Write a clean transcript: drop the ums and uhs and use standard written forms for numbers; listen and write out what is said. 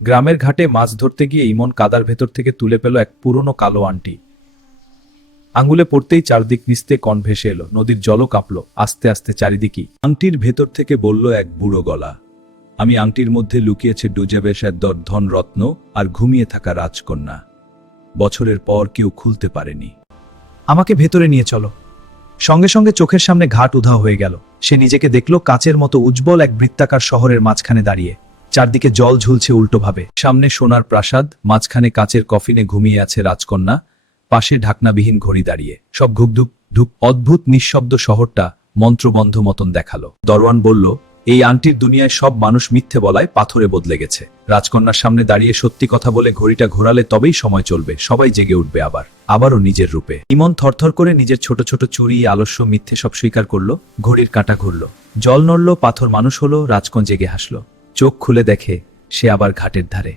গ্রামের ঘাটে মাছ ধরতে গিয়ে ইমন কাদার ভেতর থেকে তুলে পেল এক পুরনো কালো আংটি। আঙ্গুলে পড়তেই চারদিক নিস্তে কণ ভেসে এলো, নদীর জলও কাঁপল আস্তে আস্তে চারিদিকই। আংটির ভেতর থেকে বলল এক বুড়ো গলা, আমি আংটির মধ্যে লুকিয়েছে ডুজেবেশের ধন রত্ন আর ঘুমিয়ে থাকা রাজকন্যা। বছরের পর কেউ খুলতে পারেনি। আমাকে ভেতরে নিয়ে চলো। সঙ্গে সঙ্গে চোখের সামনে ঘাট উধাও হয়ে গেল। সে নিজেকে দেখল কাচের মতো উজ্জ্বল এক বৃত্তাকার শহরের মাঝখানে দাঁড়িয়ে। চারদিকে জল ঝুলছে উল্টোভাবে। সামনে সোনার প্রাসাদ, মাঝখানে কাচের কফিনে ঘুমিয়ে আছে রাজকন্যা, পাশে ঢাকনাবিহীন ঘড়ি দাঁড়িয়ে। সব ঘুকধুক ধুক। অদ্ভুত নিঃশব্দ শহরটা মন্ত্রবন্ধ মতন দেখালো। দরওয়ান বলল, এই আংটির দুনিয়ায় সব মানুষ মিথ্যে বলায় পাথরে বদলে গেছে। রাজকন্যার সামনে দাঁড়িয়ে সত্যি কথা বলে ঘড়িটা ঘোরালে তবেই সময় চলবে, সবাই জেগে উঠবে আবারও নিজের রূপে। ইমন থরথর করে নিজের ছোট ছোট চুরি, আলস্য, মিথ্যে সব স্বীকার করলো। ঘড়ির কাঁটা ঘুরল, জল নড়ল, পাথর মানুষ হলো, রাজকন্যা জেগে হাসলো। চোখ খুলে দেখে সে আবার ঘাটের ধারে।